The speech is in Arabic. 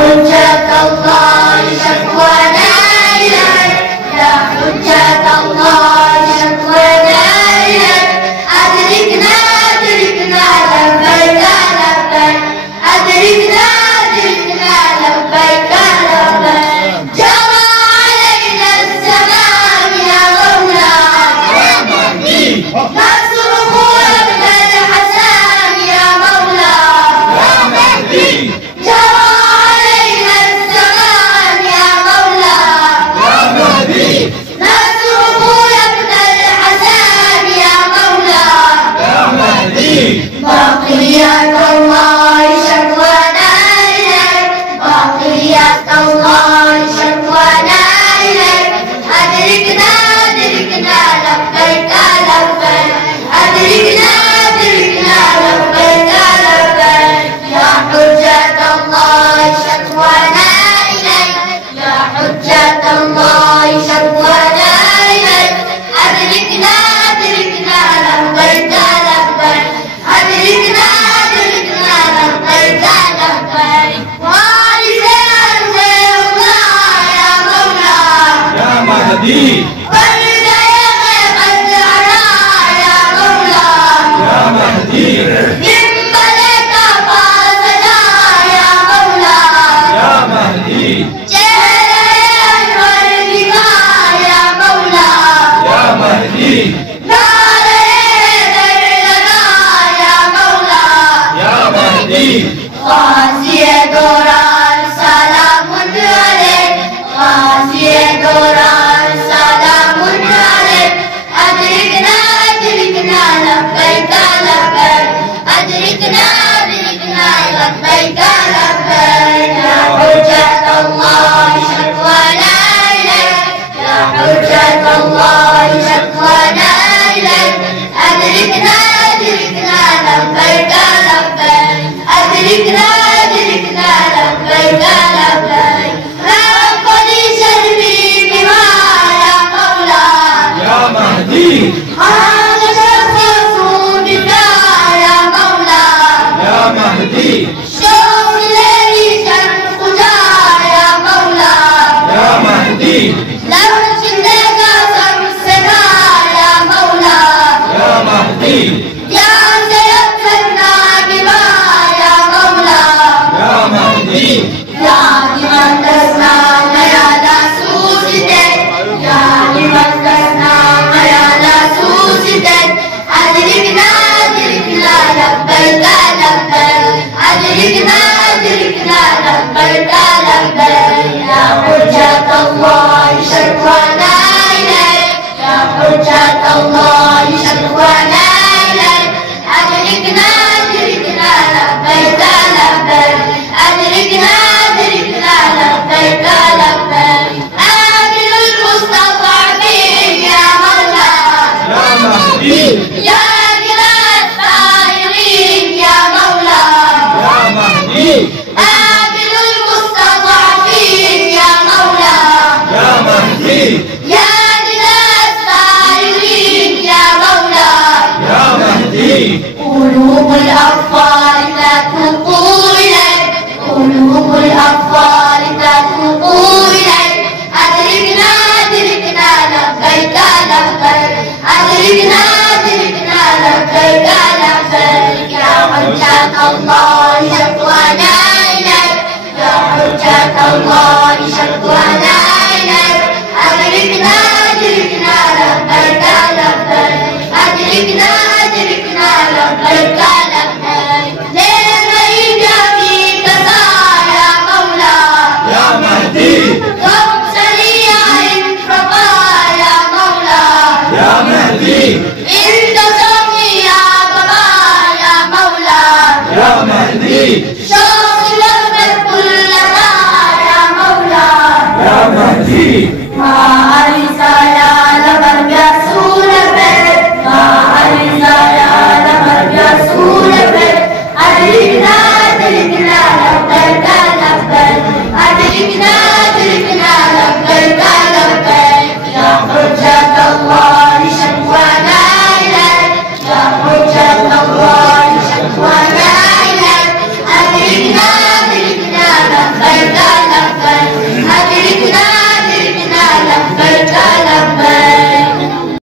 حجة الله شكوانا إليك، يا حجة الله شكوانا إليك، أدركنا أدركنا لبيك لبيك، أدركنا أدركنا لبيك لبيك، جرى علينا الزمان يا مولاي، نصرخ ابن الحسن يا مولاي، جرى علينا الزمان يا مولاي، نصرخ ابن الحسن يا مولاي، باقيات الله شكوانا إليك، باقيات الله شكوانا إليك، أدركنا أدركنا لبيك لبيك، أدركنا أدركنا لبيك لبيك، يا حجة الله شكوانا إليك، يا حجة الله شكوانا إليك، أدركنا أدركنا لبيك لبيك، أدركنا أدركنا لبيك لبيك، وارث الله يا مولاي، يا مهدي ولد يغيب الزهراء يا مولاي، يا مهدي من ملك فاسدا يا مولاي، يا مهدي جهل والبكاء يا مولاي، يا مهدي نار لنا يا مولاي، يا مهدي غازي دوران سلام عليك، غازي دوران سلام عليك، أدركنا أدركنا لبيك لبيك، أدركنا أدركنا لبيك لبيك، يا حجة الله شكوانا إليك، يا حجة الله شكوانا إليك، أدركنا أدركنا لبيك لبيك، أدركنا أدركنا لبيك لبيك، رفض شربي بما يا مولاي، يا مهدي هذا شخص بك يا مولاي، يا مهدي شوق لي شرق يا مولاي، يا مهدي لو شلك سرسنا يا مولاي، يا مهدي يا سيدنا بما يا مولاي، يا مهدي يا لمن تسنى يا لاسوسدك، يا لمن تسنى يا لاسوسدك، أدركنا أدركنا لبيك لبيك، أدركنا أدركنا لبيك لبيك، يا حجة الله شكوانا إليك، يا حجة الله شكوانا إليك، أدركنا أدركنا لبيك لبيك، أدركنا أدركنا لبيك لبيك، آمن المستضعفين يا مولاي، يا مهدي يا غنى الثائرين يا مولاي، يا مهدي آمن المستضعفين يا مولاي، يا مهدي يا غنى الثائرين يا مولاي، يا مهدي قلوب الأطفال تتوق إليك، قلوب الأطفال تتوق إليك، أدركنا أدركنا لبيك لبيك، أدركنا أدركنا لبيك لبيك، يا حجة الله شكوانا إليك، يا حجة الله